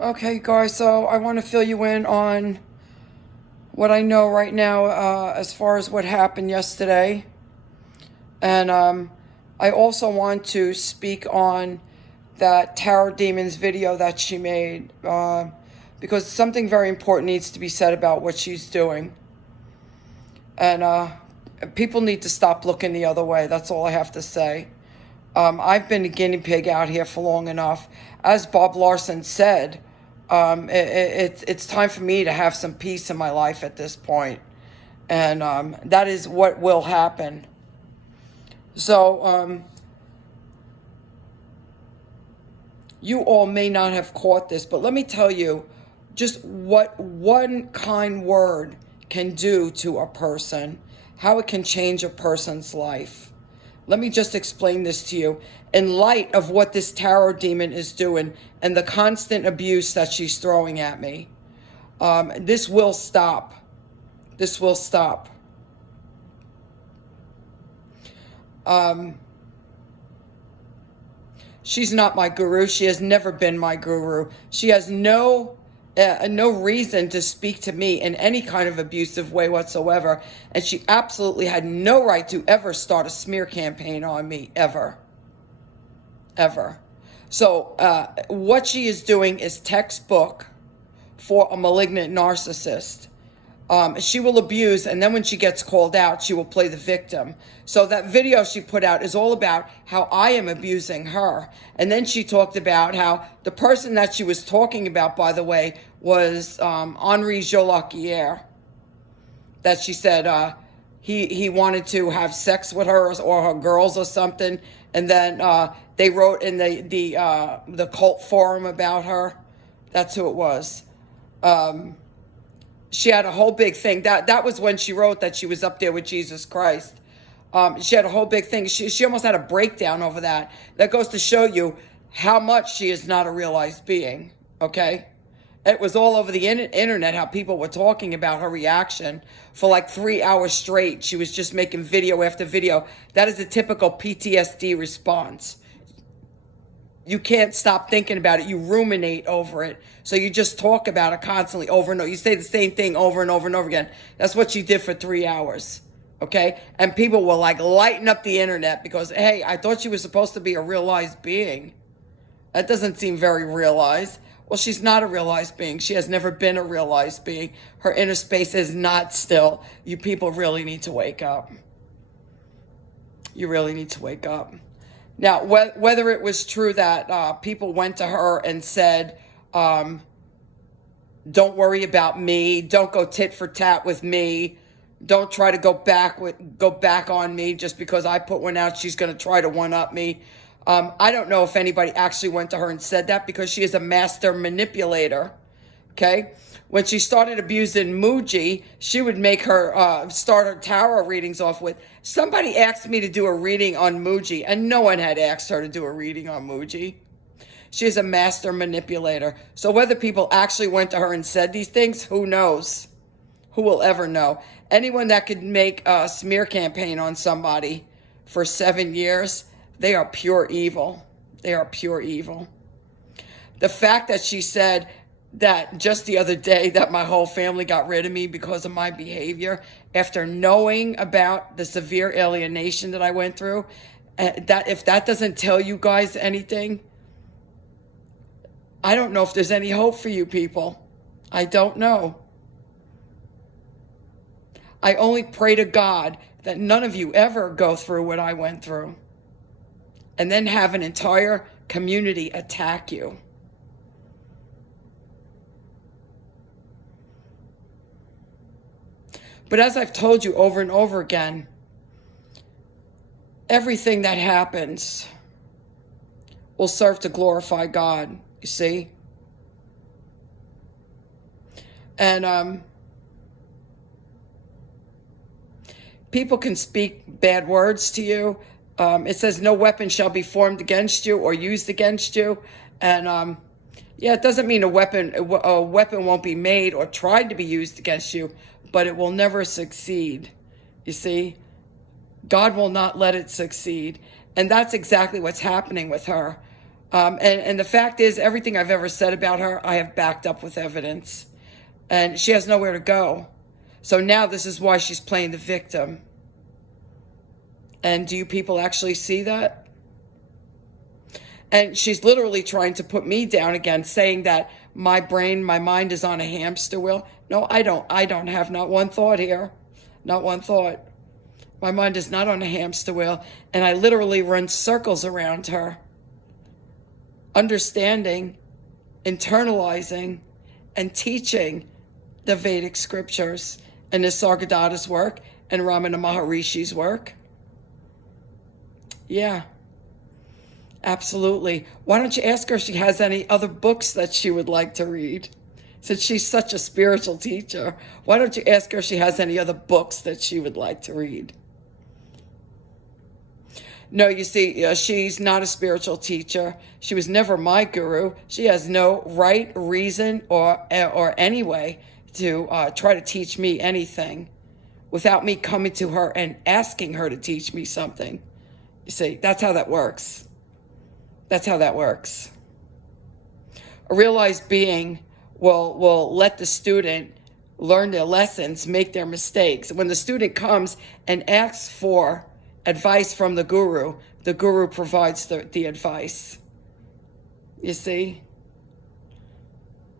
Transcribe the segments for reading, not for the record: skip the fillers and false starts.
Okay, guys, so I want to fill you in on what I know right now as far as what happened yesterday. And I also want to speak on that Tarot Demons video that she made because something very important needs to be said about what she's doing. And people need to stop looking the other way. That's all I have to say. I've been a guinea pig out here for long enough. As Bob Larson said, it's time for me to have some peace in my life at this point. And that is what will happen. So, you all may not have caught this, but let me tell you just what one kind word can do to a person, how it can change a person's life. Let me just explain this to you. In light of what this tarot demon is doing and the constant abuse that she's throwing at me, this will stop. This will stop. She's not my guru. She has never been my guru. She has no reason to speak to me in any kind of abusive way whatsoever. And she absolutely had no right to ever start a smear campaign on me, ever. Ever. So what she is doing is textbook for a malignant narcissist. She will abuse, and then when she gets called out, she will play the victim. So that video she put out is all about how I am abusing her. And then she talked about how the person that she was talking about, by the way, was Henri Jolacquier. That she said he wanted to have sex with her or her girls or something. And then they wrote in the cult forum about her. That's who it was. She had a whole big thing. That was when she wrote that she was up there with Jesus Christ. She had a whole big thing. She almost had a breakdown over that. That goes to show you how much she is not a realized being, okay? It was all over the internet how people were talking about her reaction for like 3 hours straight. She was just making video after video. That is a typical PTSD response. You can't stop thinking about it. You ruminate over it. So you just talk about it constantly over and over. You say the same thing over and over and over again. That's what she did for 3 hours. Okay? And people were like lighting up the internet because, hey, I thought she was supposed to be a realized being. That doesn't seem very realized. Well, she's not a realized being. She has never been a realized being. Her inner space is not still. You people really need to wake up. You really need to wake up. Now, whether it was true that people went to her and said, don't worry about me, don't go tit for tat with me, don't try to go back on me just because I put one out, she's going to try to one-up me. I don't know if anybody actually went to her and said that because she is a master manipulator, okay? When she started abusing Muji, she would make her start her tarot readings off with, somebody asked me to do a reading on Muji, and no one had asked her to do a reading on Muji. She is a master manipulator. So whether people actually went to her and said these things, who knows? Who will ever know? Anyone that could make a smear campaign on somebody for 7 years, they are pure evil. They are pure evil. The fact that she said that just the other day that my whole family got rid of me because of my behavior after knowing about the severe alienation that I went through, that if that doesn't tell you guys anything, I don't know if there's any hope for you people. I don't know. I only pray to God that none of you ever go through what I went through and then have an entire community attack you. But as I've told you over and over again, everything that happens will serve to glorify God, you see? And people can speak bad words to you. It says no weapon shall be formed against you or used against you. And yeah, it doesn't mean a weapon won't be made or tried to be used against you, but it will never succeed. You see, God will not let it succeed. And that's exactly what's happening with her. And the fact is, everything I've ever said about her, I have backed up with evidence. And she has nowhere to go. So now this is why she's playing the victim. And do you people actually see that? And she's literally trying to put me down again, saying that my brain, my mind is on a hamster wheel. No, I don't have not one thought here. Not one thought. My mind is not on a hamster wheel. And I literally run circles around her. Understanding, internalizing, and teaching the Vedic scriptures and Nisargadatta's work and Ramana Maharishi's work. Yeah, absolutely. Why don't you ask her if she has any other books that she would like to read? Since she's such a spiritual teacher, why don't you ask her if she has any other books that she would like to read? No, you see, she's not a spiritual teacher. She was never my guru. She has no right, reason, or any way to try to teach me anything without me coming to her and asking her to teach me something. You see, that's how that works. That's how that works. A realized being will let the student learn their lessons, make their mistakes. When the student comes and asks for advice from the guru provides the advice. You see?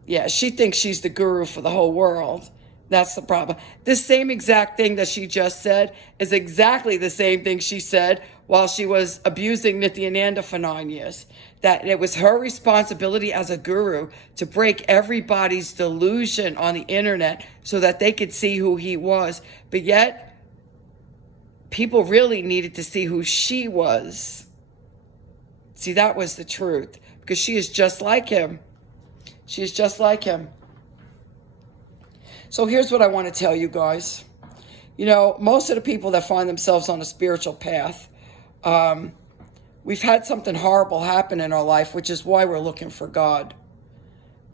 Yeah, she thinks she's the guru for the whole world. That's the problem. This same exact thing that she just said is exactly the same thing she said while she was abusing Nityananda for 9 years. That it was her responsibility as a guru to break everybody's delusion on the internet so that they could see who he was. But yet, people really needed to see who she was. See, that was the truth. Because she is just like him. She is just like him. So here's what I want to tell you guys. You know, most of the people that find themselves on a spiritual path, we've had something horrible happen in our life, which is why we're looking for God.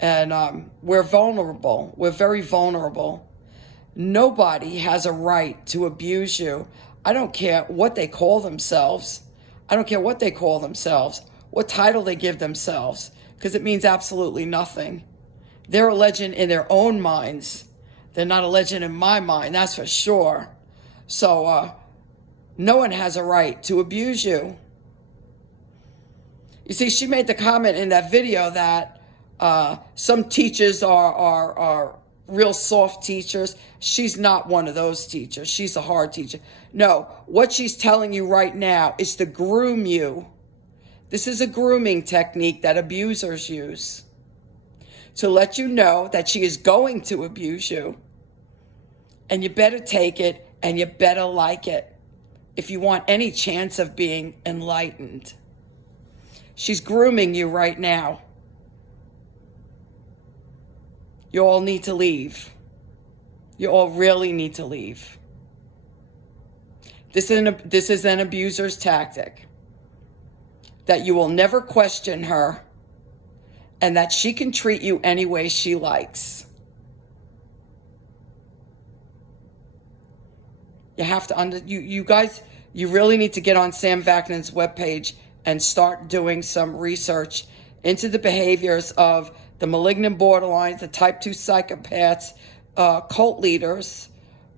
And we're vulnerable. We're very vulnerable. Nobody has a right to abuse you. I don't care what they call themselves. I don't care what they call themselves, what title they give themselves, because it means absolutely nothing. They're a legend in their own minds. They're not a legend in my mind, that's for sure. So no one has a right to abuse you. You see, she made the comment in that video that some teachers are real soft teachers. She's not one of those teachers. She's a hard teacher. No, what she's telling you right now is to groom you. This is a grooming technique that abusers use to let you know that she is going to abuse you. And you better take it and you better like it if you want any chance of being enlightened. She's grooming you right now. You all need to leave. You all really need to leave. This is an abuser's tactic. That you will never question her and that she can treat you any way she likes. You have to you guys, you really need to get on Sam Vaknin's webpage and start doing some research into the behaviors of the malignant borderlines, the type 2 psychopaths, cult leaders,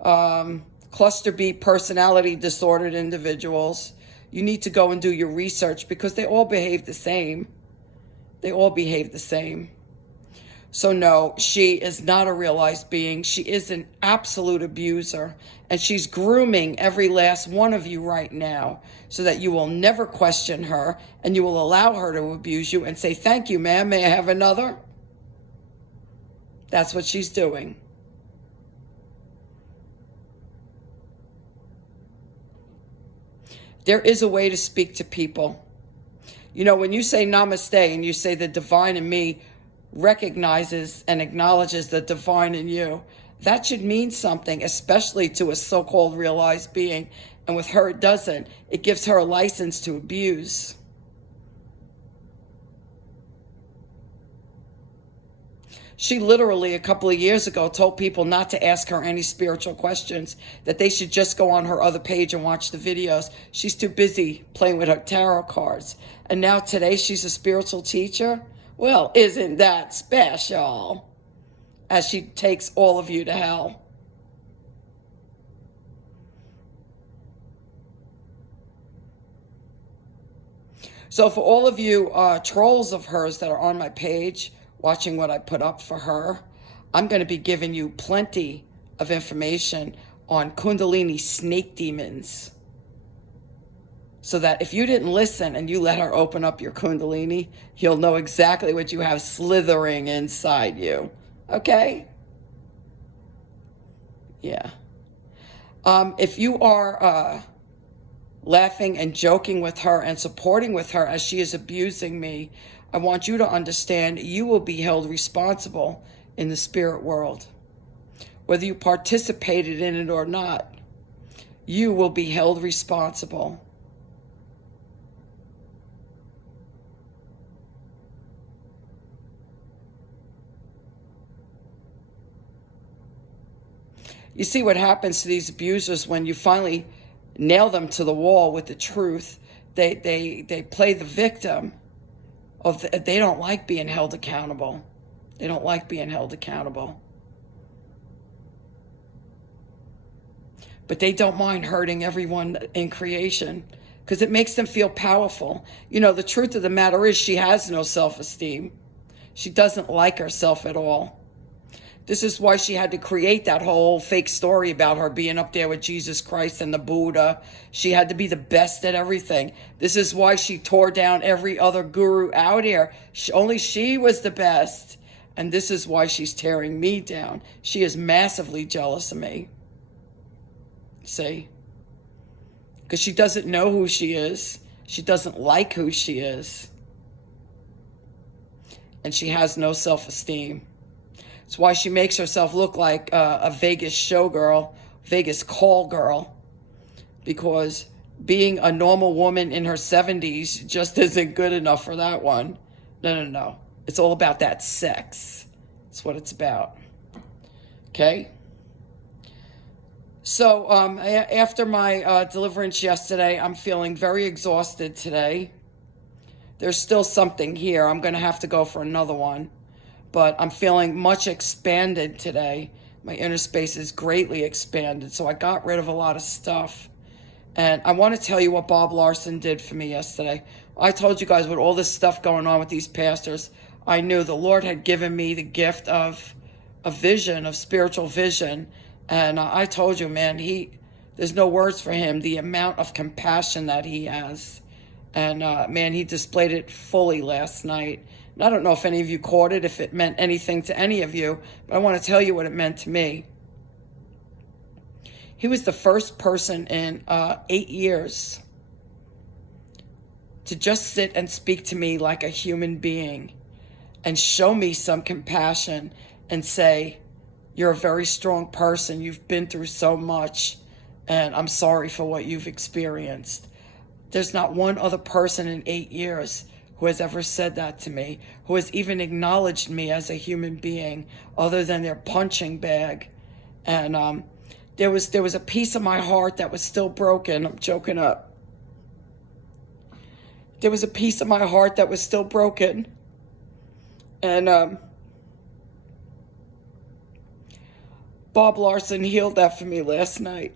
cluster B personality disordered individuals. You need to go and do your research because they all behave the same. They all behave the same. So no, she is not a realized being. She is an absolute abuser. And she's grooming every last one of you right now so that you will never question her and you will allow her to abuse you and say, "Thank you, ma'am. May I have another?" That's what she's doing. There is a way to speak to people. You know, when you say namaste and you say the divine in me recognizes and acknowledges the divine in you, that should mean something, especially to a so-called realized being. And with her, it doesn't. It gives her a license to abuse. She literally a couple of years ago told people not to ask her any spiritual questions, that they should just go on her other page and watch the videos. She's too busy playing with her tarot cards. And now today she's a spiritual teacher? Well, isn't that special? As she takes all of you to hell. So for all of you trolls of hers that are on my page, watching what I put up for her, I'm going to be giving you plenty of information on Kundalini snake demons. So that if you didn't listen and you let her open up your Kundalini, you'll know exactly what you have slithering inside you. Okay? Yeah. If you are laughing and joking with her and supporting with her as she is abusing me, I want you to understand you will be held responsible in the spirit world. Whether you participated in it or not, you will be held responsible. You see what happens to these abusers when you finally nail them to the wall with the truth. They play the victim. They don't like being held accountable. They don't like being held accountable. But they don't mind hurting everyone in creation because it makes them feel powerful. You know, the truth of the matter is she has no self-esteem. She doesn't like herself at all. This is why she had to create that whole fake story about her being up there with Jesus Christ and the Buddha. She had to be the best at everything. This is why she tore down every other guru out here. Only she was the best. And this is why she's tearing me down. She is massively jealous of me. See? Because she doesn't know who she is. She doesn't like who she is. And she has no self-esteem. It's why she makes herself look like a Vegas showgirl, Vegas call girl, because being a normal woman in her 70s just isn't good enough for that one. No. It's all about that sex. That's what it's about. Okay? So after my deliverance yesterday, I'm feeling very exhausted today. There's still something here. I'm going to have to go for another one. But I'm feeling much expanded today. My inner space is greatly expanded. So I got rid of a lot of stuff. And I want to tell you what Bob Larson did for me yesterday. I told you guys with all this stuff going on with these pastors, I knew the Lord had given me the gift of a vision, of spiritual vision. And I told you, man, there's no words for him, the amount of compassion that he has. And man, he displayed it fully last night. And I don't know if any of you caught it, if it meant anything to any of you, but I want to tell you what it meant to me. He was the first person in 8 years to just sit and speak to me like a human being and show me some compassion and say, you're a very strong person. You've been through so much, and I'm sorry for what you've experienced. There's not one other person in 8 years who has ever said that to me, who has even acknowledged me as a human being other than their punching bag. And there was a piece of my heart that was still broken. I'm choking up. There was a piece of my heart that was still broken. And Bob Larson healed that for me last night.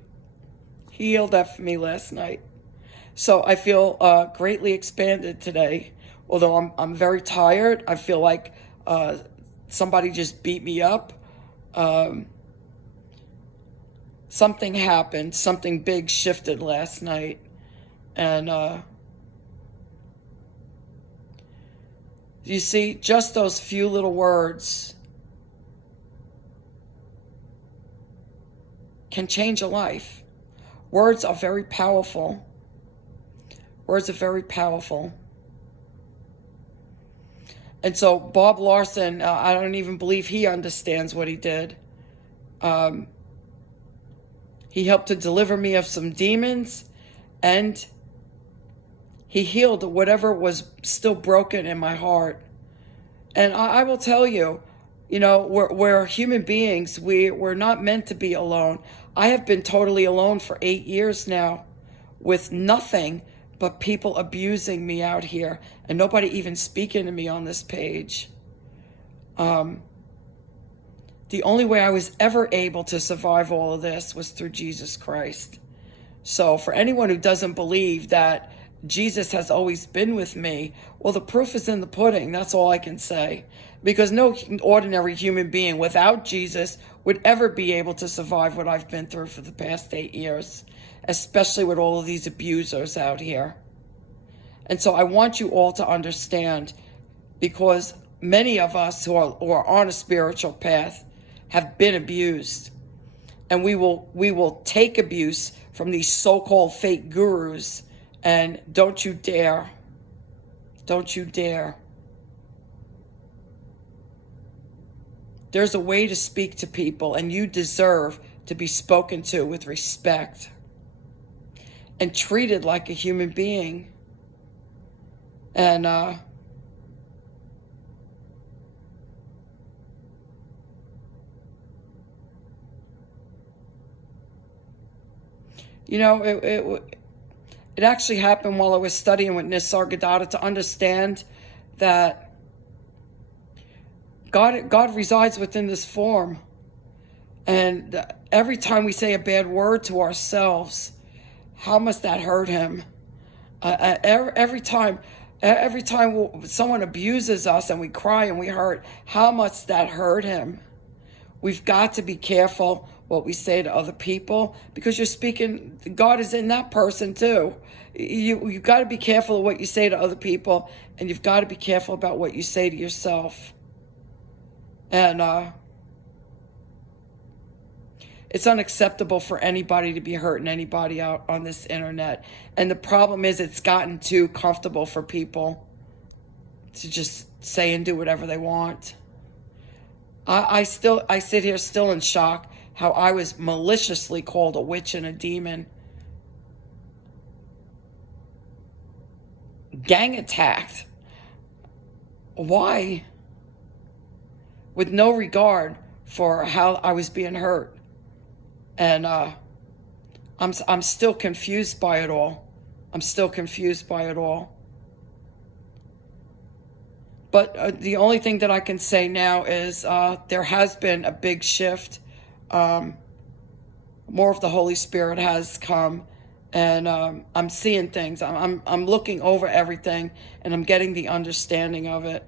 He healed that for me last night. So I feel greatly expanded today. Although I'm very tired, I feel like somebody just beat me up. Something happened. Something big shifted last night. And you see, just those few little words can change a life. Words are very powerful. Words are very powerful. And so Bob Larson, I don't even believe he understands what he did. He helped to deliver me of some demons, and he healed whatever was still broken in my heart. And I will tell you, we're human beings. We're not meant to be alone. I have been totally alone for 8 years now with nothing but people abusing me out here and nobody even speaking to me on this page. The only way I was ever able to survive all of this was through Jesus Christ. So for anyone who doesn't believe that Jesus has always been with me, well, the proof is in the pudding. That's all I can say. Because no ordinary human being without Jesus would ever be able to survive what I've been through for the past 8 years, especially with all of these abusers out here. And so I want you all to understand, because many of us who are on a spiritual path have been abused. And we will take abuse from these so-called fake gurus. And don't you dare. There's a way to speak to people, and you deserve to be spoken to with respect and treated like a human being. And it actually happened while I was studying with Nisargadatta to understand that God resides within this form. And every time we say a bad word to ourselves, how must that hurt him? Every time someone abuses us and we cry and we hurt, how much that hurt him? We've got to be careful what we say to other people, because you're speaking, God is in that person too. You've got to be careful of what you say to other people, and you've got to be careful about what you say to yourself. And it's unacceptable for anybody to be hurting anybody out on this internet. And the problem is it's gotten too comfortable for people to just say and do whatever they want. I sit here still in shock how I was maliciously called a witch and a demon. Gang attacked. Why? With no regard for how I was being hurt. And I'm still confused by it all. But the only thing that I can say now is there has been a big shift. More of the Holy Spirit has come, and I'm seeing things. I'm looking over everything, and I'm getting the understanding of it.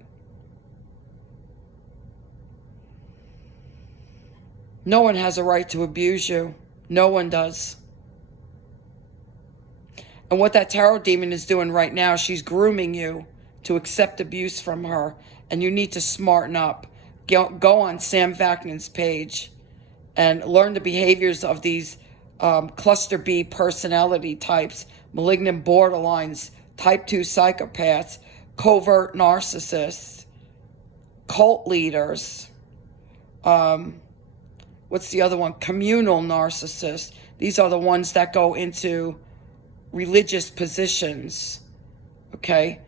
No one has a right to abuse you. No one does. And what that tarot demon is doing right now, she's grooming you to accept abuse from her. And you need to smarten up. Go on Sam Vaknin's page and learn the behaviors of these cluster B personality types, malignant borderlines, type 2 psychopaths, covert narcissists, cult leaders, what's the other one? Communal narcissists. These are the ones that go into religious positions. Okay?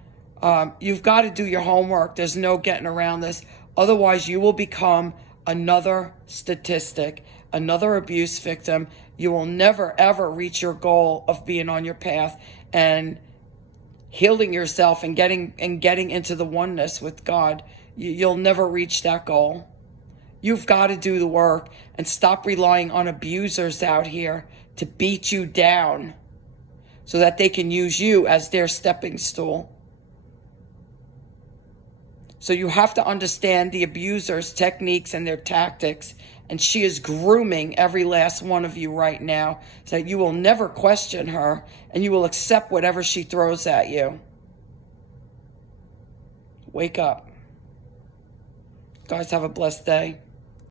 You've got to do your homework. There's no getting around this. Otherwise, you will become another statistic, another abuse victim. You will never, ever reach your goal of being on your path and healing yourself and getting into the oneness with God. You'll never reach that goal. You've got to do the work and stop relying on abusers out here to beat you down so that they can use you as their stepping stool. So you have to understand the abuser's techniques and their tactics. And she is grooming every last one of you right now so that you will never question her and you will accept whatever she throws at you. Wake up. Guys, have a blessed day.